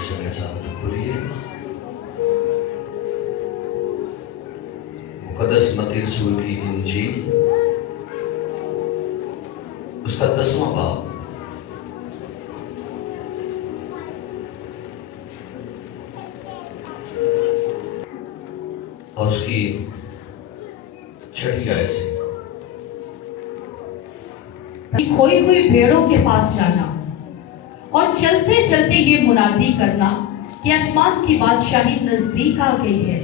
سے میرے ساتھ کھولیے مقدس متی رسول کی انجیل اس کا 10واں باب اور اس کی 6 آیت سے کھوئی ہوئی بھیڑوں کے پاس جانا اور چلتے چلتے یہ منادی کرنا کہ آسمان کی بادشاہی نزدیک آ گئی ہے۔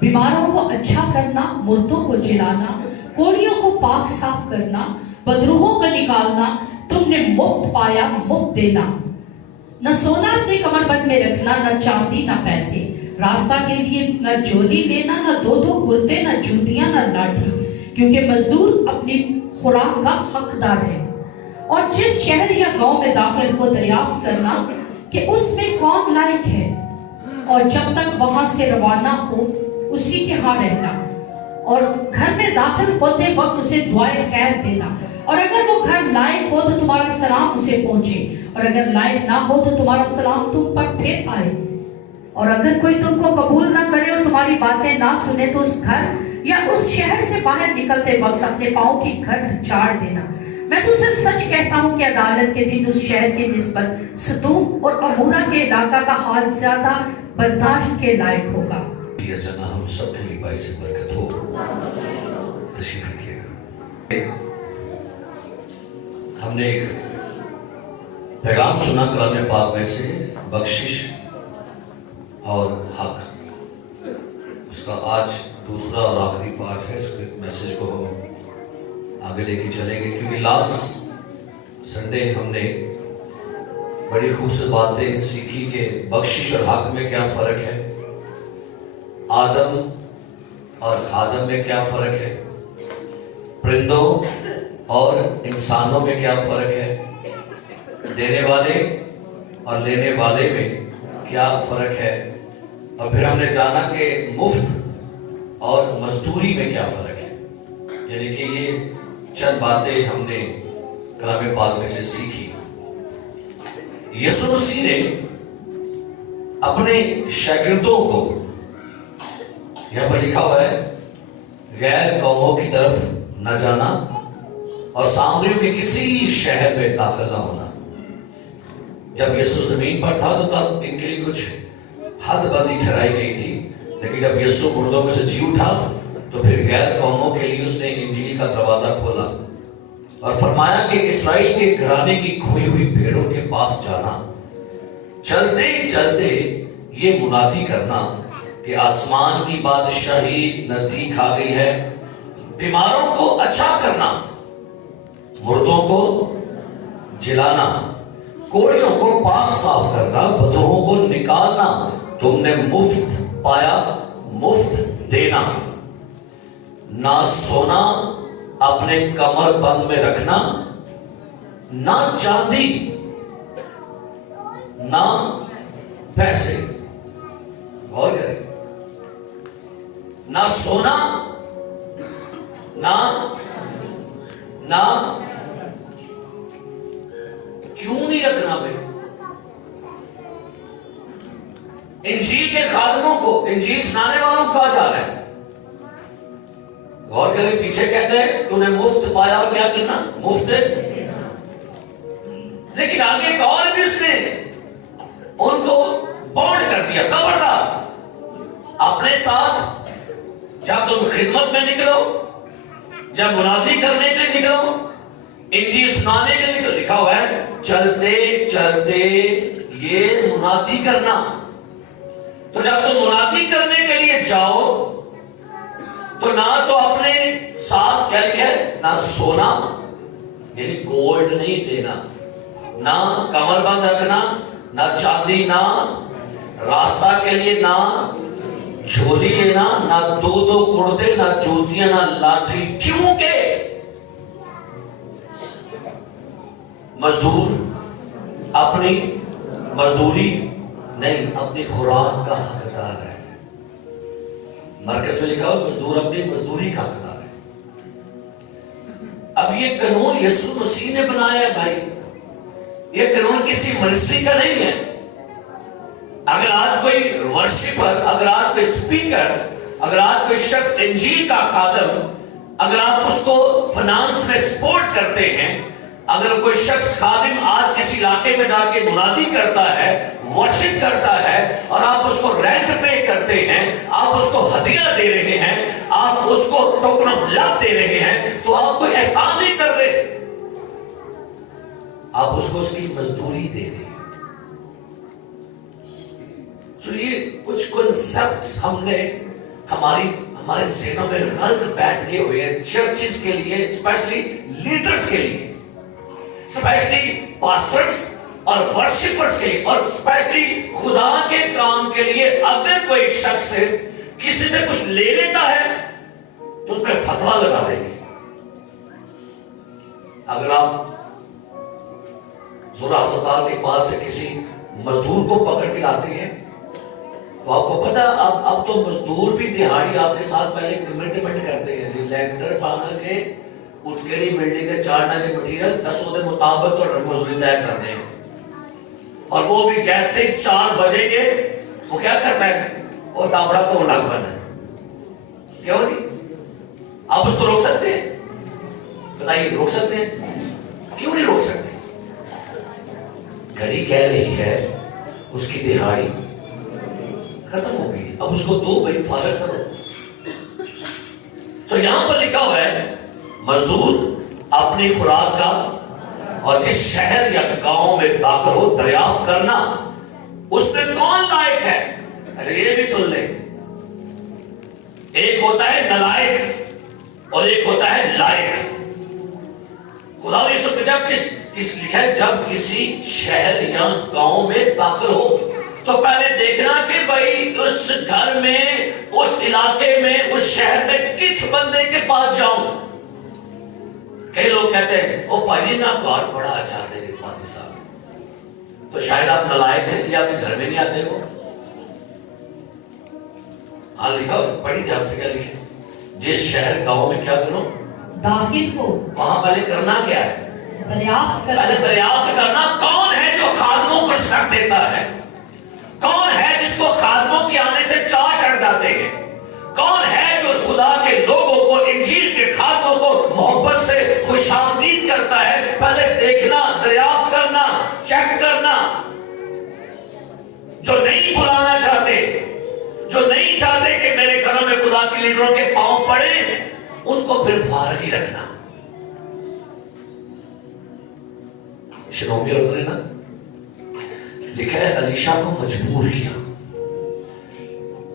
بیماروں کو اچھا کرنا، مردوں کو جلانا، کوڑیوں کو پاک صاف کرنا، بدروحوں کو نکالنا، تم نے مفت پایا مفت دینا۔ نہ سونا اپنے کمر بند میں رکھنا، نہ چاندی نہ پیسے، راستہ کے لیے نہ جولی لینا، نہ دو کرتے، نہ جوتیاں، نہ لاٹھی، کیونکہ مزدور اپنی خوراک کا حقدار ہے۔ اور جس شہر یا گاؤں میں داخل ہو دریافت کرنا کہ اس میں کون لائق ہے، اور جب تک وہاں سے روانہ ہو اسی کے ہاں رہنا، اور گھر میں داخل ہوتے وقت اسے دعائے خیر دینا، اور اگر وہ گھر لائق ہو تو تمہارا سلام اسے پہنچے، اور اگر لائق نہ ہو تو تمہارا سلام تم پر پھر آئے۔ اور اگر کوئی تم کو قبول نہ کرے اور تمہاری باتیں نہ سنے تو اس گھر یا اس شہر سے باہر نکلتے وقت اپنے پاؤں کی گھٹ چاڑ دینا۔ میں تم سے سچ کہتا ہوں کہ عدالت کے دن اس شہر کی نسبت سدوم اور عمورہ کے علاقہ کا حال زیادہ برداشت کے لائق ہوگا۔ یہ جنا ہم سب کے لیے باعث برکت ہو۔ تشریف رکھیے گا۔ ہم نے ایک پیغام سنا کلام پاک میں سے، بخشش اور حق۔ اس کا آج دوسرا اور آخری پارٹ ہے۔ اس کے میسج کو ہم آگے لے کے چلیں گے، کیونکہ لاسٹ سنڈے ہم نے بڑی خوبصورت باتیں سیکھی کہ بخشش اور حق میں کیا فرق ہے، آدم اور خادم میں کیا فرق ہے، پرندوں اور انسانوں میں کیا فرق ہے، دینے والے اور لینے والے میں کیا فرق ہے، اور پھر ہم نے جانا کہ مفت اور مزدوری میں کیا فرق ہے۔ یعنی کہ یہ چند باتیں ہم نے کلام پاک میں سے سیکھی۔ یسوع مسیح نے اپنے شاگردوں کو، یہاں پر لکھا ہوا ہے، غیر قوموں کی طرف نہ جانا اور سامریوں کے کسی شہر میں داخل نہ ہونا۔ جب یسوع زمین پر تھا تو تب ان کے لیے کچھ حد بندی ٹھہرائی گئی تھی، لیکن جب یسوع مردوں میں سے جی اٹھا تو پھر غیر قوموں کے لیے اس نے انجیل کا دروازہ کھولا اور فرمایا کہ اسرائیل کے گھرانے کی کھوئی ہوئی بھیڑوں کے پاس جانا، چلتے چلتے یہ منادی کرنا کہ آسمان کی بادشاہی نزدیک آ گئی ہے، بیماروں کو اچھا کرنا، مردوں کو جلانا، کوڑیوں کو پاک صاف کرنا، بدوحوں کو نکالنا، تم نے مفت پایا مفت دینا۔ نہ سونا اپنے کمر بند میں رکھنا، نہ چاندی نہ پیسے، غور کریں، نہ سونا نہ کیوں نہیں رکھنا بھائی؟ انجیل کے خادموں کو، انجیل سنانے والوں کو کہا جا رہا ہے، غور کریں، پیچھے کہتے ہیں تو نے مفت پایا اور کیا کرنا؟ مفت۔ لیکن آگے ایک اور بھی اس نے ان کو بانڈ کر دیا، خبردار اپنے ساتھ جب تم خدمت میں نکلو، جب منادی کرنے کے لیے نکلو، انجیل سنانے کے لیے نکلو، لکھا ہوا ہے چلتے چلتے یہ منادی کرنا۔ تو جب تم منادی کرنے کے لیے جاؤ تو نہ تو اپنے ساتھ کیا لکھا ہے؟ نہ سونا یعنی گولڈ نہیں دینا، نہ کمر بند رکھنا، نہ چاندی، نہ راستہ کے لیے نہ جھولی لینا، نہ دو کرتے، نہ جوتیاں، نہ لاٹھی، کیونکہ مزدور اپنی مزدوری نہیں، اپنی خوراک کا حقدار ہے۔ مرکز میں لکھا ہو مزدور اپنی مزدوری کا حقدار ہے۔ اب یہ قانون یسوع مسیح نے بنایا ہے بھائی، یہ قانون کسی منسٹری کا نہیں ہے، اگر آج کوئی ورشپر، اگر آج کوئی اسپیکر، اگر آج کوئی شخص انجیل کا خادم، اگر آپ اس کو فنانس میں سپورٹ کرتے ہیں، اگر کوئی شخص خادم آج کسی علاقے میں جا کے منادی کرتا ہے، ورشپ کرتا ہے، اور آپ اس کو رینٹ پے کرتے ہیں، آپ اس کو ہدیہ دے رہے ہیں، آپ اس کو ٹوکن آف لو دے رہے ہیں، تو آپ کوئی احسان نہیں کر رہے، آپ اس کو اس کی مزدوری دے رہے ہیں۔ تو یہ کچھ کنسپٹ ہم نے ہمارے ذہنوں میں غلط بیٹھ گئے ہوئے ہیں، چرچز کے لیے، اسپیشلی لیڈرز کے لیے، اسپیشلی پاسٹرز اور ورشپرز کے لیے، اور اسپیشلی خدا کے کام کے لیے اگر کوئی شخص کسی سے کچھ لے لیتا ہے تو اس پہ فتویٰ لگا دیں گے۔ اگر آپ زورا ہسپتال کے پاس سے کسی مزدور کو پکڑ کے لاتے ہیں تو آپ کو پتا اب تو مزدور بھی دہاڑی آپ کے ساتھ پہلے کمٹمنٹ کرتے ہیں، لیکٹر پانا جے اٹھکڑی بلڈنگ کے چارنا جے مٹیریل 10 دے مطابق تو مزدوری طے کرتے ہیں، اور وہ بھی جیسے 4 بجے گے وہ کیا کرتا ہے، وہ دابڑا تو لگ بنا ہے، کیوں نہیں؟ آپ اس کو روک سکتے ہیں؟ بتائیے، روک سکتے ہیں؟ کیوں نہیں روک سکتے؟ گھڑی کہہ رہی ہے اس کی دہاڑی ختم ہو گئی، اب اس کو دو بھائی فارغ کرو۔ تو یہاں پر لکھا ہوا ہے مزدور اپنی خوراک کا اور جس شہر یا گاؤں میں داخل ہو دریافت کرنا، اس میں کون لائق ہے؟ اچھا یہ بھی سن لیں، ایک ہوتا ہے نالائق اور ایک ہوتا ہے لائق۔ خدا نے جب لکھا ہے جب کسی شہر یا گاؤں میں داخل ہو تو پہلے دیکھنا کہ بھائی اس گھر میں، اس علاقے میں، اس شہر میں کس بندے کے پاس جاؤں۔ کئی لوگ کہتے ہیں او بھائی نا گاڑ بڑا اچھا دے گی پاتی صاحب، تو شاید آپ نالائق تھے اس لیے آپ کے گھر میں نہیں آتے ہو۔ ہاں لکھا پڑھی تھی آپ سے، کیا لکھے؟ جس شہر گاؤں میں کیا کرو داخل ہو، وہاں پہلے کرنا کیا ہے؟ دریافت کرنا۔ پہلے دریافت کرنا کون ہے جو خادموں پر شک دیتا ہے، کون ہے جس کو خادموں کے آنے سے چاہ چڑھ جاتے ہیں، کون ہے جو خدا کے لوگوں کو، انجیل کے خادموں کو محبت سے خوش آمدید کرتا ہے۔ پہلے دیکھنا، دریافت کرنا، چیک کرنا۔ جو نہیں بلانا چاہتے، جو نہیں چاہتے کہ میرے گھروں میں خدا کے لیڈروں کے پاؤں پڑے، ان کو پھر فارغ ہی رکھنا۔ شنوبی اور نا لکھا ہے علیشا کو مجبور کیا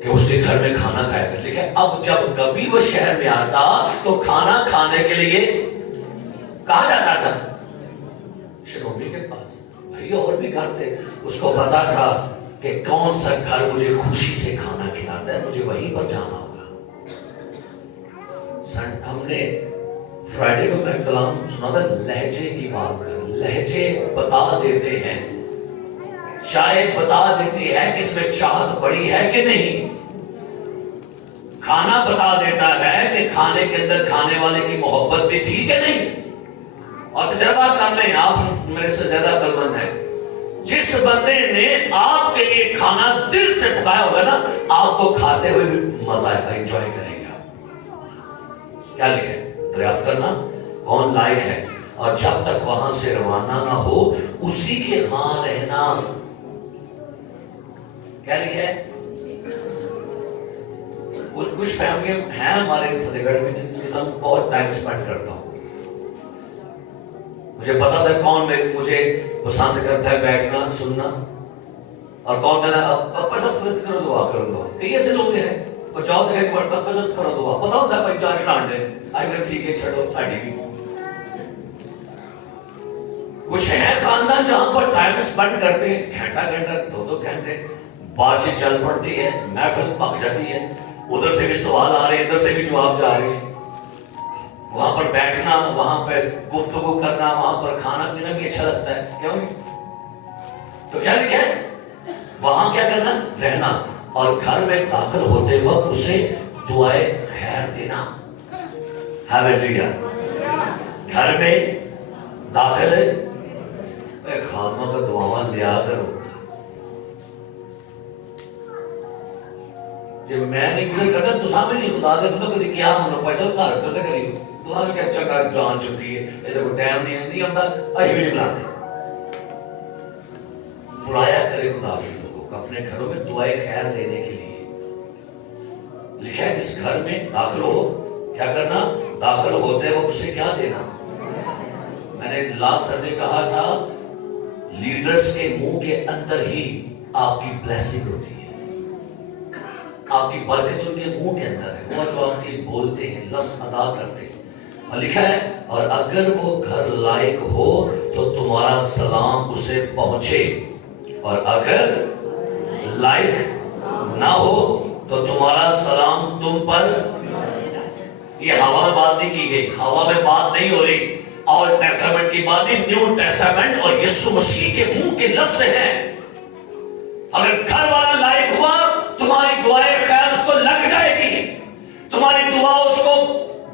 کہ اس کے گھر میں کھانا کھایا کر۔ لکھا ہے اب جب کبھی وہ شہر میں آتا تو کھانا کھانے کے لیے کہاں جاتا تھا؟ شنوبی کے پاس۔ بھائی اور بھی گھر تھے، اس کو پتا تھا کہ کون سا گھر مجھے خوشی سے کھانا کھلاتا ہے، مجھے وہیں پر جانا ہوگا۔ ہم نے فرائیڈے کو میں کلام سنا تھا، لہجے کی بات کر، لہجے بتا دیتے ہیں، چائے بتا دیتی ہے کہ اس میں چاہت بڑی ہے کہ نہیں، کھانا بتا دیتا ہے کہ کھانے کے اندر کھانے والے کی محبت بھی تھی کہ نہیں۔ اور تجربہ کر لیں، آپ میرے سے زیادہ عقلمند ہیں، جس بندے نے آپ کے لیے کھانا دل سے پکایا ہوگا نا، آپ کو کھاتے ہوئے بھی مزہ آئے گا، انجوائے کریں گے آپ۔ کیا لکھے؟ دریافت کرنا کون لائق ہے، اور جب تک وہاں سے روانہ نہ ہو اسی کے ہاں رہنا۔ کیا لکھا ہے؟ کچھ فیملی ہیں ہمارے فتح گڑھ میں جن کے ساتھ بہت ٹائم اسپینڈ کرتا ہوں، مجھے پتا تھا کون مجھے پسند کرتا ہے بیٹھنا سننا، اور کون کہتا ہے اب پسند کرو دعا کرو دعا۔ کئی ایسے لوگ ہیں کچھ اور دیکھ کے بس پسند کرو دعا، پتا ہوتا ہے بھائی چار شانڈ ہے اگر ٹھیک ہے چھڑو ساڑی بھی۔ کچھ ہیں خاندان جہاں پر ٹائم اسپینڈ کرتے ہیں، گھنٹہ گھنٹہ 2-2 گھنٹے، بات چیت چل پڑتی ہے، محفل پک جاتی ہے، ادھر سے بھی سوال آ رہے ہیں، ادھر سے بھی جواب جا رہے ہیں، وہاں پر بیٹھنا، وہاں پہ گفتگو کرنا، وہاں پر کھانا پینا بھی اچھا لگتا ہے، کیوں نہیں؟ تو کیا لکھا ہے؟ وہاں کیا کرنا؟ رہنا، اور گھر میں داخل ہوتے وقت اسے دعائے خیر دینا۔ ہاللیلویا۔ گھر میں داخل ہے، خادمہ کا دعاواں لیا کرو، جب میں نہیں گزر کرتا تو سامنے نہیں خدا دے تو کدی کیا ہونا پیسہ گھر چلتے کری تو کہ اچھا کر جان چھٹی ہے یہ کو ٹائم نہیں آتا اہی بھی نہیں بلاتے بلایا کرے خدا کے لوگوں کو اپنے گھروں میں دعائیں خیر دینے کے لیے لکھا ہے جس گھر میں داخل ہو کیا کرنا داخل ہوتے وقت اسے کیا دینا میں نے لاسٹ سنڈے کہا تھا لیڈرز کے منہ کے اندر ہی آپ کی بلیسنگ ہوتی ہے آپ کی برکت ان کے منہ کے اندر ہے وہ جو آپ کے بولتے ہیں لفظ ادا کرتے ہیں اور لکھا ہے اور اگر وہ گھر لائق ہو تو تمہارا سلام اسے پہنچے اور اگر لائق نہ ہو تو تمہارا سلام تم پر یہ ہوا میں بات نہیں کی گئی ہوا میں بات نہیں ہو رہی اور ٹیسٹامنٹ کی بات نہیں نیو ٹیسٹامنٹ اور یسوع مسیح کے منہ کے لفظ ہیں اگر گھر والا لائق ہوا تمہاری دعائیں خیر اس کو لگ جائے گی تمہاری دعا اس کو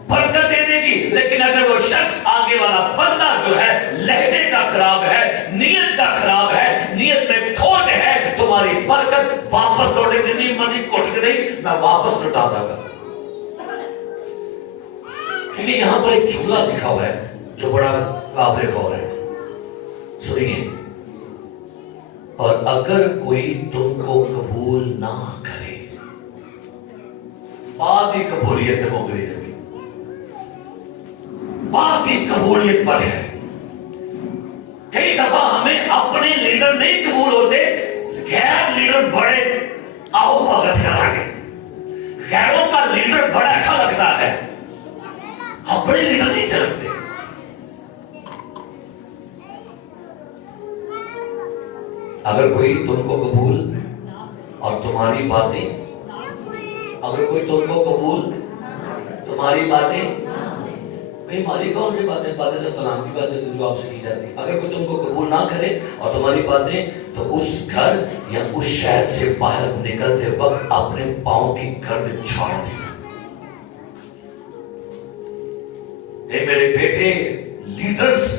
برکت دے دے گی لیکن اگر وہ شخص آگے والا بندہ جو ہے لہجے کا خراب ہے نیت کا خراب ہے نیت میں کھوٹ ہے تمہاری برکت واپس لوٹے گی نہیں مرضی کوٹ کے نہیں میں واپس لوٹا دوں گا کیونکہ یہاں پر ایک جملہ لکھا ہوا ہے جو بڑا قابل غور ہے سنیے اور اگر کوئی تم کو قبول نہ کرے بات ہی قبولیت ہو گئی بات ہی قبولیت پر ہے کئی دفعہ ہمیں اپنے لیڈر نہیں قبول ہوتے غیر لیڈر بڑے آؤ بھگت کرا گے غیروں کا لیڈر بڑا اچھا لگتا ہے اپنے لیڈر نہیں چلتے اگر کوئی تم کو قبول اور تمہاری باتیں اگر کوئی تم کو قبول تمہاری باتیں بھئی ہماری کون سی باتیں باتیں تو کلام کی باتیں جو آپ سے کی جاتی ہیں اگر کوئی تم کو قبول نہ کرے اور تمہاری باتیں تو اس گھر یا اس شہر سے باہر نکلتے وقت اپنے پاؤں کی گرد چھاڑ دینا اے میرے بیٹے لیڈرز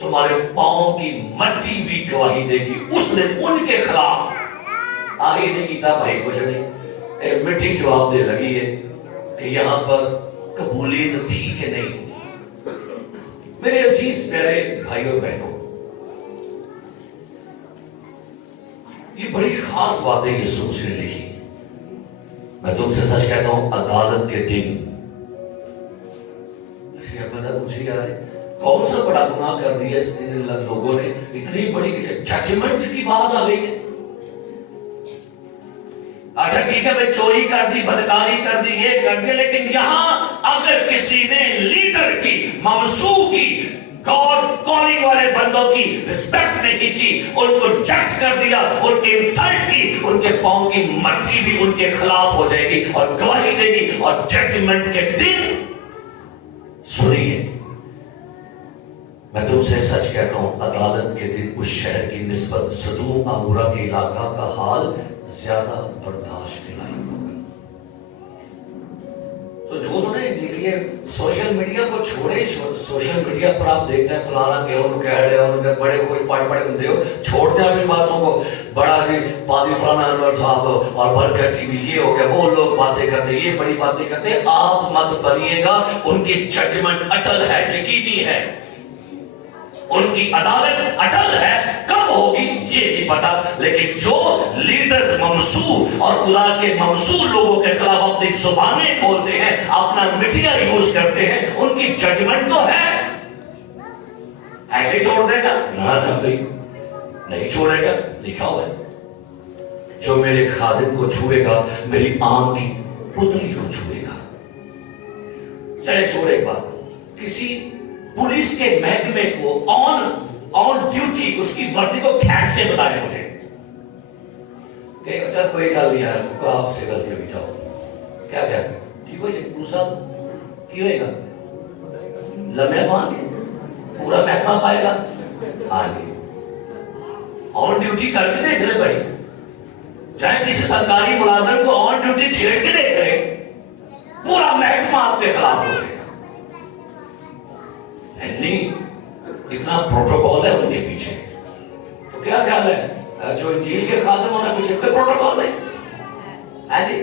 تمہارے پاؤں کی مٹی بھی گواہی دے گی اس نے ان کے خلاف آگے نہیں کیتا بھائی کچھ نہیں مٹی جواب دے لگی ہے کہ یہاں پر قبولیت تھی کہ نہیں میرے عزیز پیارے بھائی اور بہنوں یہ بڑی خاص بات ہے یسوع مسیح نے لکھی میں تم سے سچ کہتا ہوں عدالت کے دن مجھے یاد ہے کون سا بڑا گناہ کر دیا ان لوگوں نے اتنی بڑی ججمنٹ کی بات آ گئی ہے اچھا ٹھیک ہے میں چوری کر دی بدکاری کر دی یہ کر دیا لیکن یہاں اگر کسی نے لیڈر کی ممسوح کی گاڈ کالنگ والے بندوں کی رسپیکٹ نہیں کی ان کو ریجیکٹ کر دیا ان کی انسلٹ کی ان کے پاؤں کی مٹی بھی ان کے خلاف ہو جائے گی اور گواہی دے گی اور ججمنٹ کے دن سنیے میں تم سے سچ کہتا ہوں عدالت کے دن اس شہر کی نسبت سدوم عمورہ کے علاقہ کا حال زیادہ برداشت کے لائق ہوگا تو جو انہوں نے یہ سوشل میڈیا کو چھوڑے سوشل میڈیا پر آپ دیکھتے ہیں فلانا کہ ان کے ایڈے ان کے بڑے کوئی پڑھ بندے ہو چھوڑ دیں اپنی باتوں کو بڑا جی پادری فلانا انور صاحب اور برکت ٹی وی یہ ہو گیا وہ لوگ باتیں کرتے یہ بڑی باتیں کرتے آپ مت بنیے گا ان کی ججمنٹ اٹل ہے یقینی ہے ان کی عدالت اٹل ہے کب ہوگی یہ نہیں پتا لیکن جو لیڈرز ممسوح اور خدا کے ممسوح لوگوں کے خلاف اپنی زبانیں کھولتے ہیں اپنا میڈیا یوز کرتے ہیں ان کی ججمنٹ تو ہے ایسے چھوڑ دے گا نہ بھائی نہیں چھوڑے گا لکھا ہوا ہے جو میرے خادم کو چھوئے گا میری آنکھ کی پتلی کو چھوئے گا چلے چھوڑے ایک بات کسی پولیس کے محکمے کو آن ڈیوٹی اس کی وردی کو کھینچ سے بتائے مجھے کہ اچھا کوئی گل نہیں ہے کو آپ سے غلطی ہوگی چاہو کیا کیا ٹھیک ہو جائے پورا صاحب کی ہوئے گا لمحے مان کے پورا محکمہ پائے گا ہاں جی آن ڈیوٹی کر کے دیکھ رہے بھائی چاہے کسی سرکاری ملازم کو آن ڈیوٹی چھیڑ کے دیکھ رہے پورا محکمہ آپ کے خلاف ہو جائے گا نہیں اتنا پروٹوکول ہے ان کے پیچھے تو کیا خیال ہے جو انجیل کے خادم ہونا پیچھے کوئی پروٹوکول نہیں ہے جی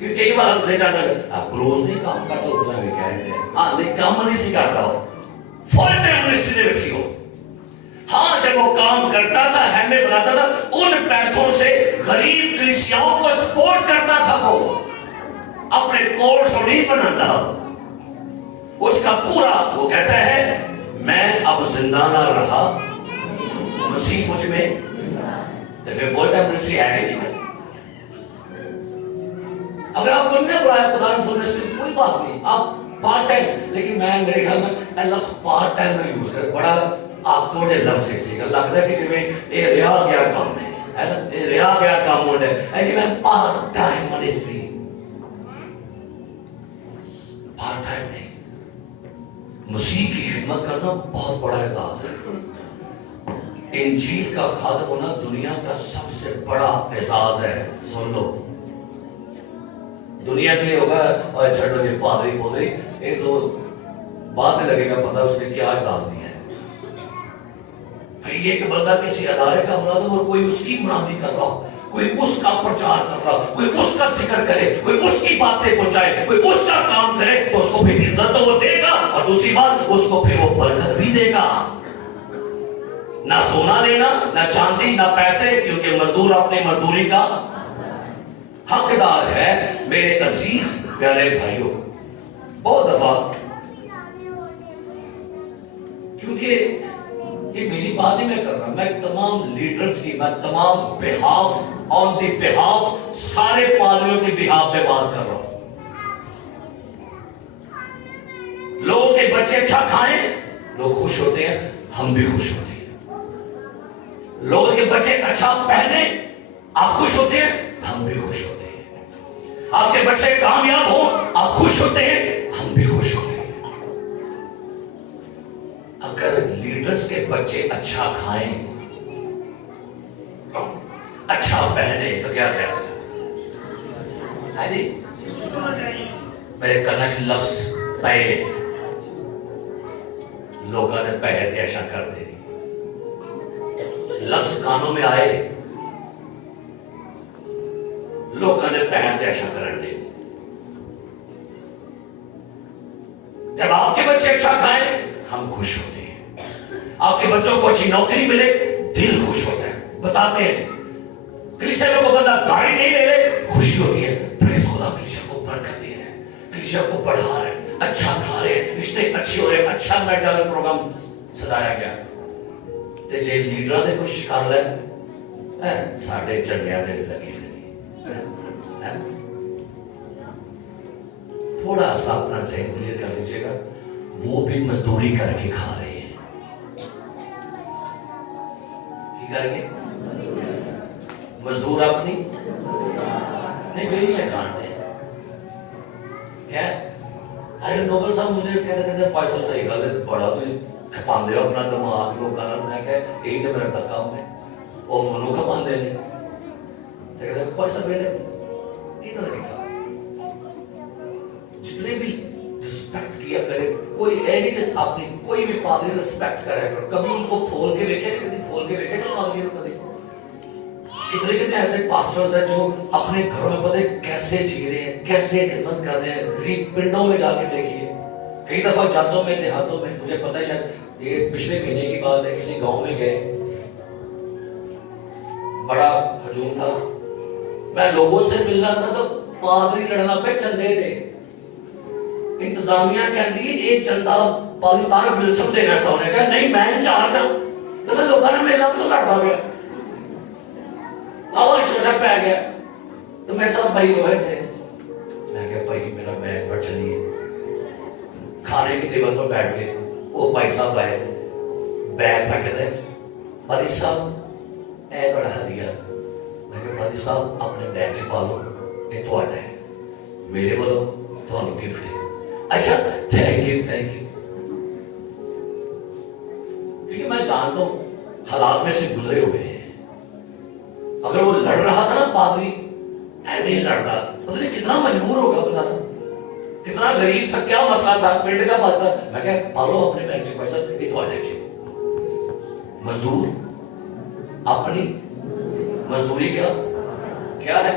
کہ کئی بار ہم کہیں جاتا ہے آپ روز نہیں کام کرتا اتنا ویکینڈ ہے ہاں نہیں کام نہیں سی کرتا ہو فل ٹائم یونیورسٹی دے وچ ہو ہاں جب وہ کام کرتا تھا ہمیں بناتا تھا ان پیسوں سے غریب کلیسیاؤں کو سپورٹ کرتا تھا وہ اپنے کورس نہیں بناتا اس کا پورا وہ کہتا ہے میں اب زندہ نہ رہا مسیح مجھ میں تو پھر فل ٹائم یونیورسٹی ہے نہیں اگر آپ کو نہیں بلایا خدا نے فل یونیورسٹی کوئی بات نہیں آپ پارٹ ٹائم لیکن میں میرے خیال میں لفظ پارٹ ٹائم میں یوز کر بڑا آپ کو لفظ ہے لگتا ہے کہ جی میں یہ رہا گیا کام ہے نا یہ رہا گیا کام ہوتا ہے کہ میں part time ministry part time نہیں مسیح کی خدمت کرنا بہت بڑا اعزاز ہے انجیل کا خادم ہونا دنیا کا سب سے بڑا اعزاز ہے سن لو دنیا کے لیے ہوگا اور چھڑو جی پادری پودری ایک تو بعد میں لگے گا پتا اس نے کیا اعزاز دیا ہے یہ کہ بندہ کسی ادارے کا ملازم اور کوئی اس کی منادی کر رہا ہو کوئی اس کا پرچار کر رہا ہو کوئی اس کا ذکر کرے کوئی اس کی باتیں پہنچائے کوئی اس کا کام کرے تو اس کو پھر عزت تو وہ دے گا اور دوسری بات اس کو پھر وہ برکت بھی دے گا نہ سونا لینا نہ چاندی نہ پیسے کیونکہ مزدور اپنی مزدوری کا حقدار ہے میرے عزیز پیارے بھائیوں بہت دفعہ کیونکہ یہ میری بات نہیں میں کر رہا میں تمام لیڈرز کی میں تمام بہاف آن دی بہاف سارے پادریوں کی بہاف پہ بات کر رہا ہوں لوگوں کے بچے اچھا کھائیں لوگ خوش ہوتے ہیں ہم بھی خوش ہوتے ہیں لوگوں کے بچے اچھا پہنے آپ خوش ہوتے ہیں ہم بھی خوش ہوتے ہیں آپ کے بچے کامیاب ہوں آپ خوش ہوتے ہیں ہم بھی خوش ہوتے ہیں اگر لیڈرز کے بچے اچھا کھائیں اچھا پہنے تو کیا خیال ہے جی میرے کنک لفظ پہ لوگوں نے پہر دیا ایسا کر دے لفظ کانوں میں آئے لوگوں نے پہر دیا ایسا کر دے جب آپ کے بچے اچھا کھائیں ہم خوش ہوتے ہیں آپ کے بچوں کو اچھی نوکری ملے دل خوش ہوتا ہے بتاتے ہیں کلیسیا کو بندہ گاڑی نہیں لے رہے خوشی ہوتی ہے پریز خدا کلیسیا کو برکت دے رہے ہیں کلیسیا کو بڑھا رہے ہیں اچھا کھا رہے ہیں رشتے اچھے ہو رہے ہیں اچھا میڈیکل پروگرام سجایا گیا تے جے لیڈراں دے کچھ کر لے ساڈے چنڈیاں دے لگے تھوڑا سا اپنا ذہن کلیئر کر لیجیے گا وہ بھی مزدوری کر کے کھا رہے ہیں کی کر کے مزدور اپنی نہیں میری ہے کھاتے کیا ارے نوبل صاحب مجھے کہتے ہیں پانچ سال صحیح گل ہے بڑا تو کھپاندے ہو اپنا دماغ لوگ میں کہ یہی تو میرا تک کام ہے وہ منو کھپاندے نے کہتے ہیں پیسہ میرے جتنے بھی رسپیکٹ کیا کرے کوئی اے نہیں کہ آپ نے کوئی بھی پادری رسپیکٹ کرے کرو کبھی ان کو کھول کے دیکھے کبھی کھول کے دیکھے تو پادری کو کبھی کتنے کتنے ایسے پاسٹرز ہیں جو اپنے گھروں میں پتہ کیسے جی رہے ہیں کیسے خدمت کر رہے ہیں غریب پنڈوں میں جا کے دیکھیے کئی دفعہ جاتوں میں دیہاتوں میں مجھے پتہ ہے شاید یہ پچھلے مہینے کی بات ہے کسی گاؤں میں گئے بڑا ہجوم تھا میں لوگوں سے ملنا تھا تو پادری لڑنا پہ چندے تھے انتظامیہ کہتی ایک چندہ پادری طارق ولسن دینا ایسا ہونے کا نہیں میں انچارج ہوں تو میں لوگوں نے میلا میں تو لڑتا گیا آواز شجر پہ آ گیا تو میں سب بھائی روئے تھے میں کہا بھائی میرا بیگ پر چلیے کھانے کی ٹیبل پر بیٹھ گئے وہ بھائی صاحب آئے بیگ پہ کہتے پادری صاحب اے بڑا ہدیہ میں کہا پادری صاحب اپنے بیگ سے پالو یہ تو آٹا ہے میرے بولو تو انہوں گفٹ ہے اچھا تھینک یو کیونکہ میں جانتا ہوں حالات میں سے گزرے ہوئے ہیں اگر وہ لڑ رہا تھا نا پادری ایسے ہی لڑ رہا پتہ نہیں کتنا مجبور ہوگا بتاتا کتنا غریب تھا کیا مسئلہ تھا پنڈ کا بات تھا میں کہا پالو اپنے بینک سے پیسہ یہ تو اٹیک سے مزدور اپنی مزدوری کیا ہے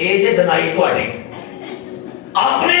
ਇਹ ਜੇ ਦਨਾਈ ਤੁਹਾਡੀ ਆਪਣੇ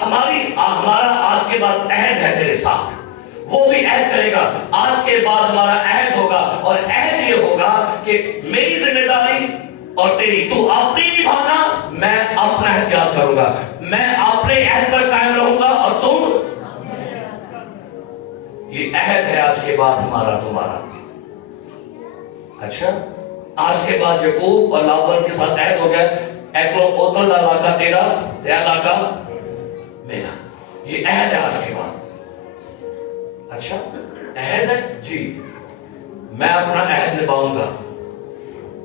ہمارا آج کے بعد عہد ہے تیرے ساتھ، وہ بھی عہد کرے گا، آج کے بعد ہمارا عہد ہوگا، اور عہد یہ ہوگا کہ میری ذمہ داری اور تیری، تو اپنی نبھانا، میں اپنا احتیاط کروں گا، میں اپنے عہد پر قائم رہوں گا اور تم، یہ عہد ہے آج کے بعد ہمارا تمہارا۔ اچھا، آج کے بعد یعقوب اور لابان کے ساتھ عہد ہو گیا، اوتل علاقہ تیرا، علاقہ میرا، یہ عہد ہے آج کے بعد۔ اچھا عہد ہے جی، میں اپنا عہد نبھاؤں گا،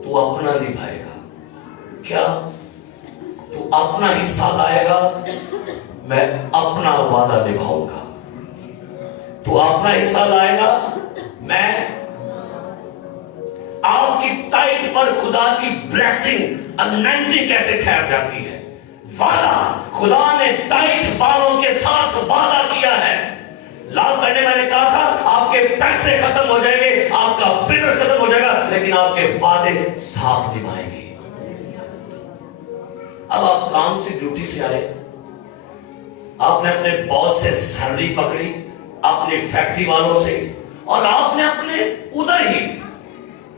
تو اپنا نبھائے گا، کیا تو اپنا حصہ لائے گا، میں اپنا وعدہ نبھاؤں گا، تو اپنا حصہ لائے گا، میں آپ کی ٹائٹ پر خدا کی بلیسنگ انائنٹنگ کیسے ٹھہر جاتی ہے؟ وعدہ، خدا نے ٹائٹ بالوں کے ساتھ وعدہ کیا ہے۔ لاسٹ سنڈے میں نے کہا تھا آپ کے پیسے ختم ہو جائیں گے، آپ کا بزنس ختم ہو جائے گا، لیکن آپ کے وعدے ساتھ نبھائیں گے۔ اب آپ کام سے ڈیوٹی سے آئے، آپ نے اپنے باس سے سیلری پکڑی، اپنے فیکٹری والوں سے، اور آپ نے اپنے ادھر ہی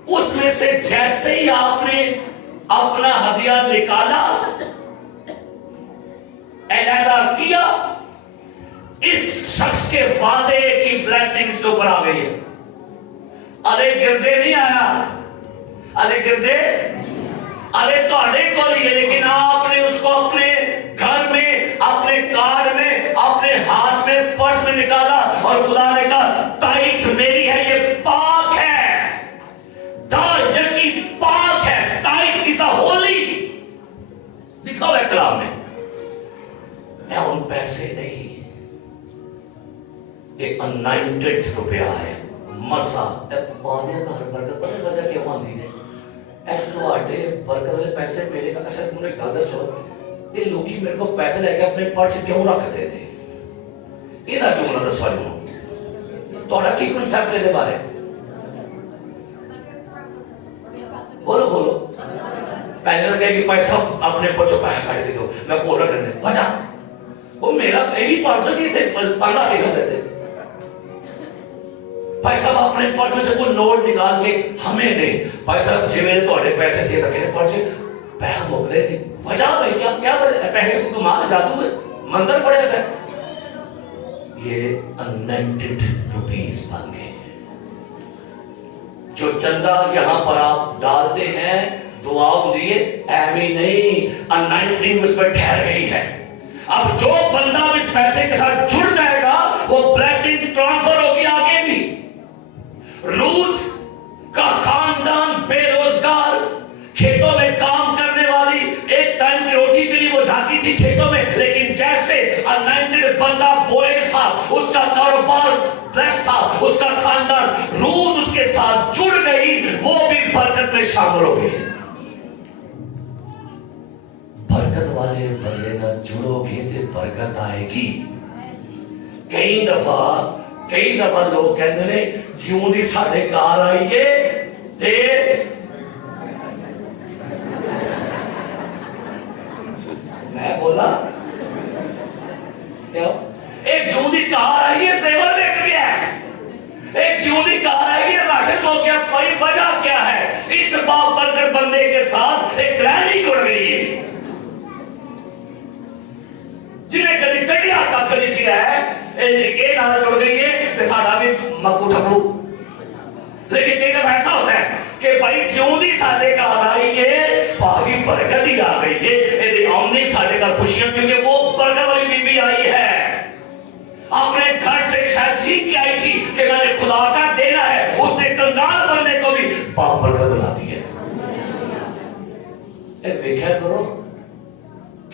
اس میں سے جیسے ہی آپ نے اپنا ہدیہ نکالا، اعلان کیا، اس شخص کے وعدے کی بلیسنگ اس کے اوپر آ گئی ہے۔ ارے گرجے نہیں آیا، ارے گرجے، ارے تو اڑے کو لیے، لیکن آپ نے اس کو اپنے گھر میں، اپنے کار میں، اپنے ہاتھ میں، پرس میں نکالا، اور خدا نے کہا تائید میری ہے، یہ پاک ہے، یقین پاک ہے، تائید از ہولی، لکھا ہوا ہے کلام میں۔ میں ان پیسے نہیں، ایک انائنٹڈ روپیہ ہے، مسا پانی کا ہر برکت پتہ وجہ کیا مان دیجیے، ایڈے برکت والے پیسے میرے کا اصل مجھے گل دسو، یہ لوگ میرے کو پیسے لے کے اپنے پرس کیوں رکھتے تھے؟ یہ جملہ دسو تھوڑا کی کنسپٹ ہے بارے، بولو بولو۔ پہلے لگے کہ پیسہ اپنے پرسوں پیسہ کاٹ کے دو، میں پورا کرنے وجہ وہ میرا میری 500 کی تھے، 15 لکھ دیتے، پیسہ اپنے پرس میں سے کوئی نوٹ نکال کے ہمیں دے، پیسہ جی میں نے تھوڑے پیسے سے رکھے پرس پیسہ موکلے دی، وجہ بھائی کیا کیا پیسے کو کمال جادو ہے منظر پڑے تھے، یہ انائنٹڈ روپیز بن گئے ہیں۔ جو چندہ یہاں پر آپ ڈالتے ہیں دعاؤں دیے، ایوی نہیں، انائنٹنگ اس پر ٹھہر گئی ہے۔ اب جو بندہ اس پیسے کے ساتھ جڑ جائے گا، وہ بلیسنگ ٹرانسفر ہوگی آگے بھی۔ روت کا خاندان بے روزگار، کھیتوں میں کام کرنے والی، ایک ٹائم کی روٹی کے لیے وہ جاتی تھی کھیتوں میں، لیکن جیسے انائنٹڈ بندہ بوئز تھا، اس کا کاروبار بلیس تھا، اس کا خاندان، روت اس کے ساتھ جڑ گئی، وہ بھی برکت میں شامل ہو گئی۔ برکت والے بندے نہ جڑو گے تو برکت آئے گی۔ کئی دفعہ لوگ کہتے ہیں جیوں دی ساڈے کار آئیے تے میں بولا ایک جیوں دی کار آئیے زیور دیکھ لیا ہے، ایک جیوں دی کار آئیے راشن ہو گیا، کوئی وجہ کیا ہے؟ اس باپ برکت بندے کے ساتھ ایک رینی جڑ گئی ہے، جنہیں کدی کئی آقا کلیسی ہے یہ نہ جڑ گئی ہے تو ساڑھا بھی مکو ٹھکرو، لیکن ایک ایسا ہوتا ہے کہ بھائی جیوں دی ساڑھے کا آئی ہے باقی برکت ہی آ گئی ہے، ایدے آمنی ساڑھے کا خوشیاں، کیونکہ وہ برکت والی بی بی آئی ہے، اپنے گھر سے شاید سیکھ کے آئی تھی کہ میں نے خدا کا دینا ہے، اس نے کنگال بننے کو بھی باپ برکت بنا دی ہے۔ ایک ویکھیا کرو